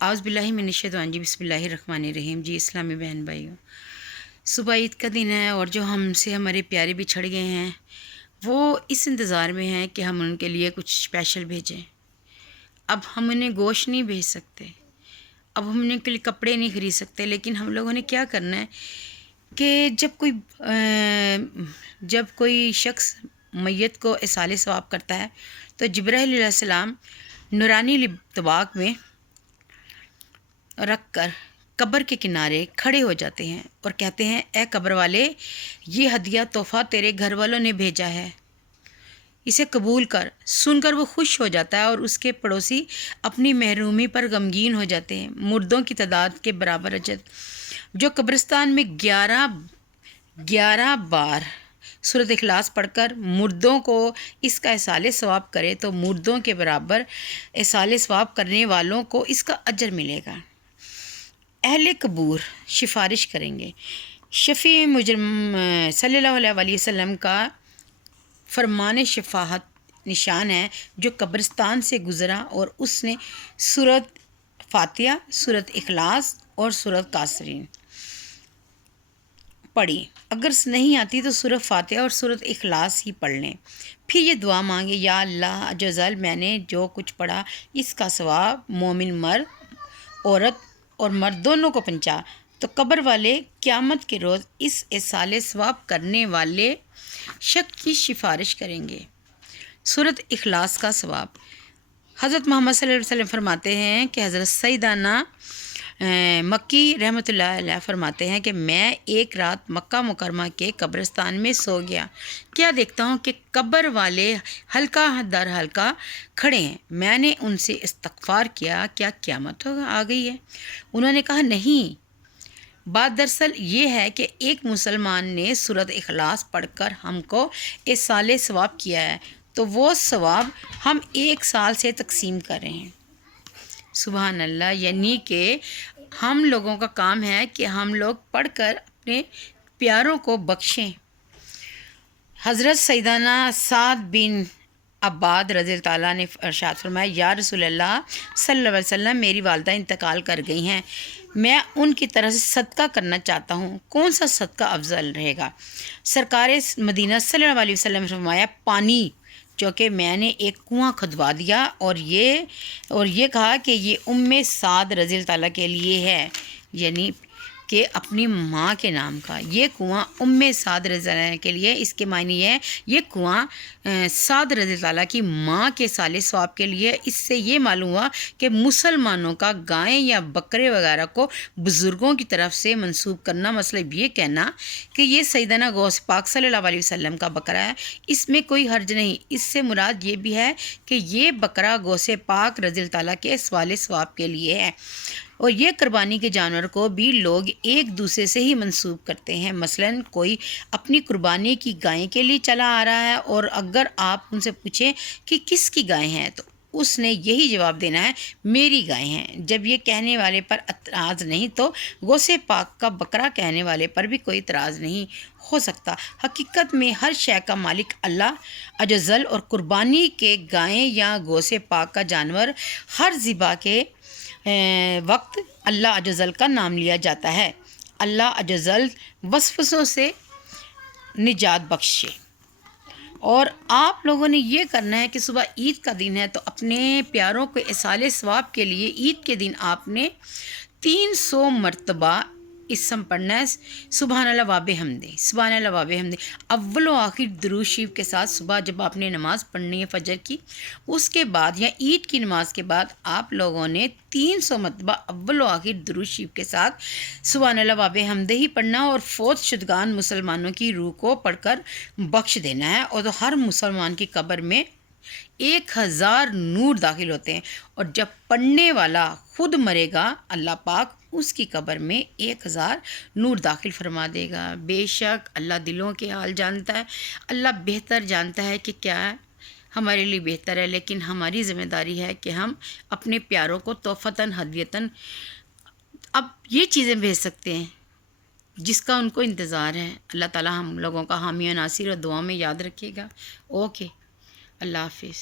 आउज़ बिल्लाहि मिनश्शैतानिर रजीम बिस्मिल्लाहिर्रहमानिर्रहीम। जी इस्लामी बहन भाइयों, सुबह ईद का दिन है और जो हमसे हमारे प्यारे बिछड़ गए हैं वो इस इंतज़ार में हैं कि हम उनके लिए कुछ स्पेशल भेजें। अब हम उन्हें गोश्त नहीं भेज सकते, अब हम उनके लिए कपड़े नहीं ख़रीद सकते, लेकिन हम लोगों ने क्या करना है कि जब कोई शख्स मैयत को इसाले सवाब करता है तो जिब्राइल अलैहिस्सलाम नूरानी लिबाक में रख कर कब्र के किनारे खड़े हो जाते हैं और कहते हैं, ए कब्र वाले, ये हदिया तोहफ़ा तेरे घर वालों ने भेजा है, इसे कबूल कर। सुनकर वो खुश हो जाता है और उसके पड़ोसी अपनी महरूमी पर गमगीन हो जाते हैं। मुर्दों की तादाद के बराबर अजर जो कब्रिस्तान में 11 बार सूरत इखलास पढ़कर मुर्दों को इसका इसाले सवाब करे तो मुर्दों के बराबर इसाले सवाब करने वालों को इसका अजर मिलेगा। अहले कबूर सिफारिश करेंगे। शफ़ी मुजरम सल्लल्लाहु अलैहि वसल्लम का फरमान शफाहत निशान है जो कब्रिस्तान से गुज़रा और उसने सूरत फातिहा, सूरत इखलास और सूरत कासरीन पढ़ी। अगर नहीं आती तो सूरत फातिहा और सूरत इखलास ही पढ़ लें। फिर ये दुआ मांगे, या अल्लाह अज़्ज़वजल, मैंने जो कुछ पढ़ा इसका सवाब मोमिन मर्द, औरत और मर्द दोनों को पहुंचा। तो कब्र वाले क़यामत के रोज़ इस इसाले सवाब करने वाले शख्स की सिफारिश करेंगे। सूरत इखलास का सवाब हज़रत मोहम्मद सल्लल्लाहु अलैहि वसल्लम फरमाते हैं कि हज़रत सैयदना मक्की रहमतुल्लाह अलैह फरमाते हैं कि मैं एक रात मक्का मुकरमा के कब्रिस्तान में सो गया। क्या देखता हूँ कि कब्र वाले हल्का दर हल्का खड़े हैं। मैंने उनसे इस्तग़फ़ार किया, क्या क़यामत आ गई है? उन्होंने कहा, नहीं। बात दरअसल ये है कि एक मुसलमान ने सूरत इखलास पढ़कर हमको इसाले सवाब किया है, तो वो सवाब हम 1 साल से तकसीम कर रहे हैं। सुबहान अल्लाह। यानी कि हम लोगों का काम है कि हम लोग पढ़कर अपने प्यारों को बख्शें। हज़रत सैयदना साद बिन अब्बाद रज़ी ताला ने इरशाद फरमाया, या रसूल अल्लाह सल्लल्लाहु अलैहि वसल्लम, मेरी वालिदा इंतकाल कर गई हैं, मैं उनकी तरफ से सदका करना चाहता हूँ, कौन सा सदका अफजल रहेगा? सरकार मदीना सल्लल्लाहु अलैहि वसल्लम ने फरमाया, पानी, जो कि मैंने एक कुआं खुदवा दिया और ये कहा कि ये उम्मे साद रज़ी ताला के लिए है, यानी कि अपनी माँ के नाम का ये कुआं उम्मे साद रज़ी ताला के लिए। इसके मायने ये है, ये कुआं साद रज़ी ताला की माँ के साले सवाब के लिए। इससे ये मालूम हुआ कि मुसलमानों का गायें या बकरे वगैरह को बुज़ुर्गों की तरफ से मंसूब करना, मतलब ये कहना कि ये सैयदना गौस पाक सल्लल्लाहु अलैहि वसल्लम का बकरा है, इसमें कोई हर्ज नहीं। इससे मुराद ये भी है कि ये बकरा गौस पाक रज़ी ताला के सवाले सवाब के लिए है। और ये कुर्बानी के जानवर को भी लोग एक दूसरे से ही मंसूब करते हैं। मसलन कोई अपनी कुर्बानी की गाय के लिए चला आ रहा है और अगर आप उनसे पूछें कि किसकी गाय हैं तो उसने यही जवाब देना है, मेरी गाय हैं। जब ये कहने वाले पर एतराज़ नहीं तो गौसे पाक का बकरा कहने वाले पर भी कोई एतराज़ नहीं हो सकता। हकीकत में हर शय का मालिक अल्लाह अज़्ज़वजल और कुर्बानी के गायें या गौसे पाक का जानवर हर ज़िबा के वक्त अल्लाह अज़्ज़वजल का नाम लिया जाता है। अल्लाह अज़्ज़वजल वसवसों से निजात बख्शे। और आप लोगों ने ये करना है कि सुबह ईद का दिन है तो अपने प्यारों के इसाले सवाब के लिए ईद के दिन आपने 300 मरतबा इसम पढ़ना है, सुबहान अल्लाह व बिहम्दी, सुबहान अल्लाह व बिहम्दी, अव्वल व आखिर दुरूद शरीफ के साथ। सुबह जब आपने नमाज़ पढ़नी है फजर की, उसके बाद या ईद की नमाज के बाद आप लोगों ने 300 मरतबा अव्वल व आखिर दुरूद शरीफ के साथ सुबहान अल्लाह व बिहम्दी ही पढ़ना और फौत शुदगान मुसलमानों की रूह को पढ़कर बख्श देना है। और तो हर मुसलमान की कब्र में 1000 नूर दाखिल होते हैं और जब पढ़ने वाला खुद मरेगा अल्लाह पाक उसकी कब्र में 1000 नूर दाखिल फरमा देगा। बेशक अल्लाह दिलों के हाल जानता है, अल्लाह बेहतर जानता है कि क्या हमारे लिए बेहतर है, लेकिन हमारी ज़िम्मेदारी है कि हम अपने प्यारों को तोहफ़तन हदियतन अब ये चीज़ें भेज सकते हैं जिसका उनको इंतज़ार है। अल्लाह ताला हम लोगों का हामी और नासिर और दुआ में याद रखिएगा। ओके, अल्लाह हाफिज़।